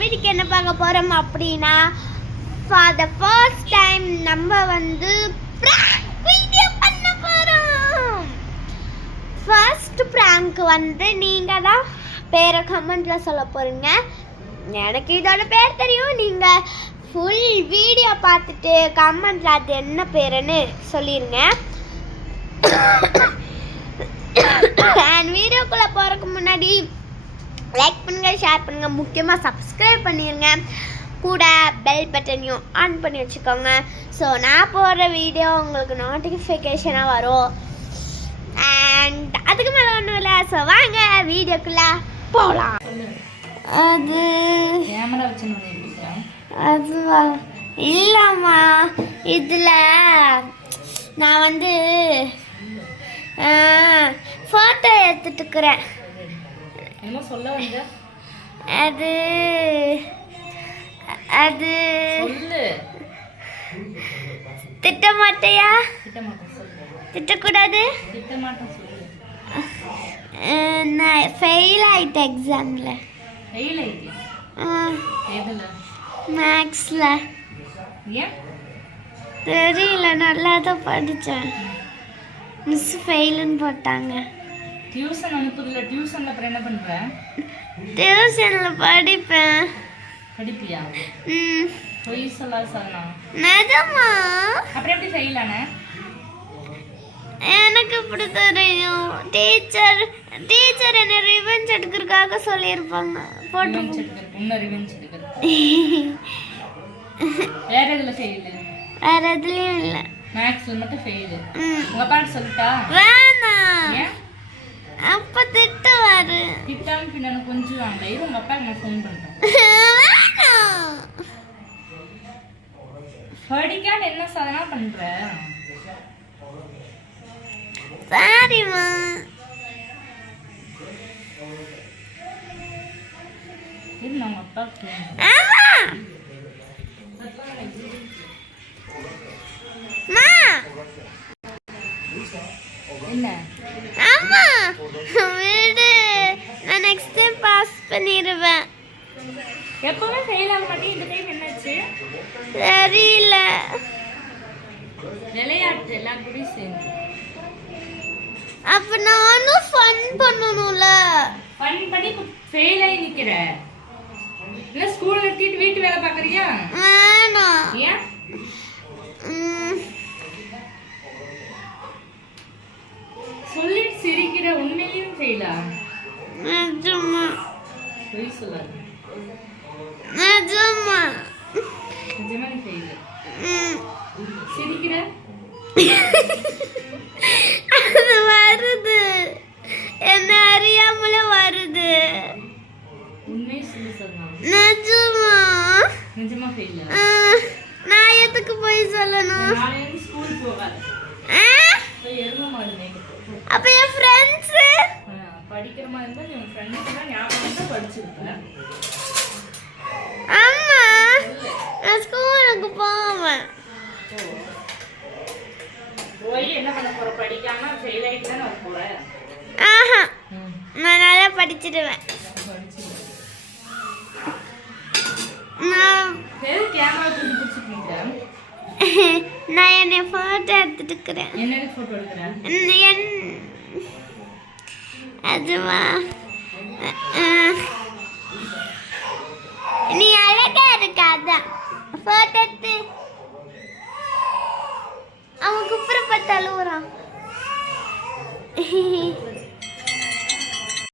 வீட்டுக்கு என்ன பார்க்க போகிறோம் அப்படின்னா ஃபார் த ஃபர்ஸ்ட் டைம் நம்ம வந்து வீடியோ பண்ண போகிறோம். ஃபர்ஸ்ட் ப்ராங்க் வந்து நீங்கள் தான் பேரை கமெண்ட்டில் சொல்ல போகிறீங்க. எனக்கு இதோட பேர் தெரியும். நீங்கள் ஃபுல் வீடியோ பார்த்துட்டு கமெண்ட்டில் அது என்ன பேருன்னு சொல்லிடுங்க. அண்ட் வீடியோக்குள்ளே போகிறதுக்கு முன்னாடி லைக் பண்ணுங்கள், ஷேர் பண்ணுங்கள், முக்கியமாக சப்ஸ்கிரைப் பண்ணிடுங்க. கூட பெல் பட்டனையும் ஆன் பண்ணி வச்சுக்கோங்க. ஸோ நான் போடுற வீடியோ உங்களுக்கு நோட்டிஃபிகேஷனாக வரும். அண்ட் அதுக்கு மேலே ஒன்றும் இல்லை. ஸோ வாங்க வீடியோக்குள்ளே போகலாம். அது அதுவா இல்லைம்மா, இதில் நான் வந்து ஃபோட்டோ எடுத்துட்டுக்கிறேன். அது அது திட்ட மாட்டையா? திட்டக்கூடாது. நான் ஃபெயில் ஆயிட்டேன் எக்ஸாமில். மேக்ஸில் தெரியல, நல்லா தான் படித்தேன். மிஸ் ஃபெயிலுன்னு போட்டாங்க. டியூஷன் அனுப்புதுல, டியூஷன்ல அப்புறம் என்ன பண்ற? டியூஷன்ல படிப்பேன். படிப்பியா? பொய் சொல்லாதா? நிஜமா? அப்புறம் எப்படி ஃபெயில் ஆன? எனக்கு இப்படி தெரியும். டீச்சர் என்ன ரிவெஞ்ச் எடுக்கிறதுக்காக சொல்லியிருப்பாங்க. போட்டு ரிவெஞ்ச் எடுக்கிற வேற எதுல ஃபெயில்? வேற எதுலயும் இல்லை, மேக்ஸ்ல மட்டும் ஃபெயில். உங்க பாட்டு சொல்லிட்டா? வேணாம், அப்ப திட்டுவாரு. திட்டாலும் பின்ன கொஞ்சம் வாங்க. இரு, உங்க அப்பாக்கு நான் ஃபோன் பண்றேன். படிக்காம என்ன சாதனா பண்ற? சாரிமா. இரு, நான் உங்க அப்பாக்கு என்ன? ஆமா, வீடு நான் நெக்ஸ்ட் டைம் பாஸ் பண்ணிடுவேன். எப்பவுமே ஃபெயில் ஆக மாட்டேன். இந்த டைம் என்னாச்சு? தெரியல. விளையாட்டு எல்லாம் கூட சேர்ந்து. அப்ப நானும் ஃபன் பண்ணணும்ல. ஃபன் பண்ணி ஃபெயில் ஆகி நிக்கிற. இல்ல ஸ்கூல் நிறுத்திட்டு வீட்டு வேலை பாக்குறியா? வேணாம். ஏன்? சொல்லிட்டு சிரிக்கிற. உண்மையிலும் ஃபெயிலா? நிஜமா. பொய் சொல்லாத. நிஜமா. நிஜமா நீ ஃபெயில். சிரிக்கிற. அது வருது, என்ன அறியாமல வருது. உண்மையை சொல்லி சொன்னா? நிஜமா. நிஜமா ஃபெயில். நான் எதுக்கு போய் சொல்லணும்? நாளைக்கு ஸ்கூல் போகாத. போய் எருமை மாடு மேய்க்க. அப்ப என் ஃப்ரெண்ட்ஸ் படிக்கிற மாதிரி இருந்தா நீ ஃப்ரெண்ட்ஸ் தான் ஞாபகம் தான் படிச்சிருப்ப. அம்மா, நான் ஸ்கூலுக்கு போவேன். போய் என்ன பண்ண போற? படிக்காம ஃபெயில் ஆயிட்டு தானே வர போற. ஆஹா, நான் நல்லா படிச்சிடுவேன். கேமரா தூக்கி பிடிச்சிட்டு நிக்கிறேன். நான் என்னை ஃபோட்டோ எடுத்துட்டு இருக்கிறேன். என்ன ஃபோட்டோ எடுக்கிறேன்? அதுவா, நீ அழகா இருக்காத ஃபோட்டோ எடுத்து. அவன் குப்புற பார்த்து அழுவுறான்.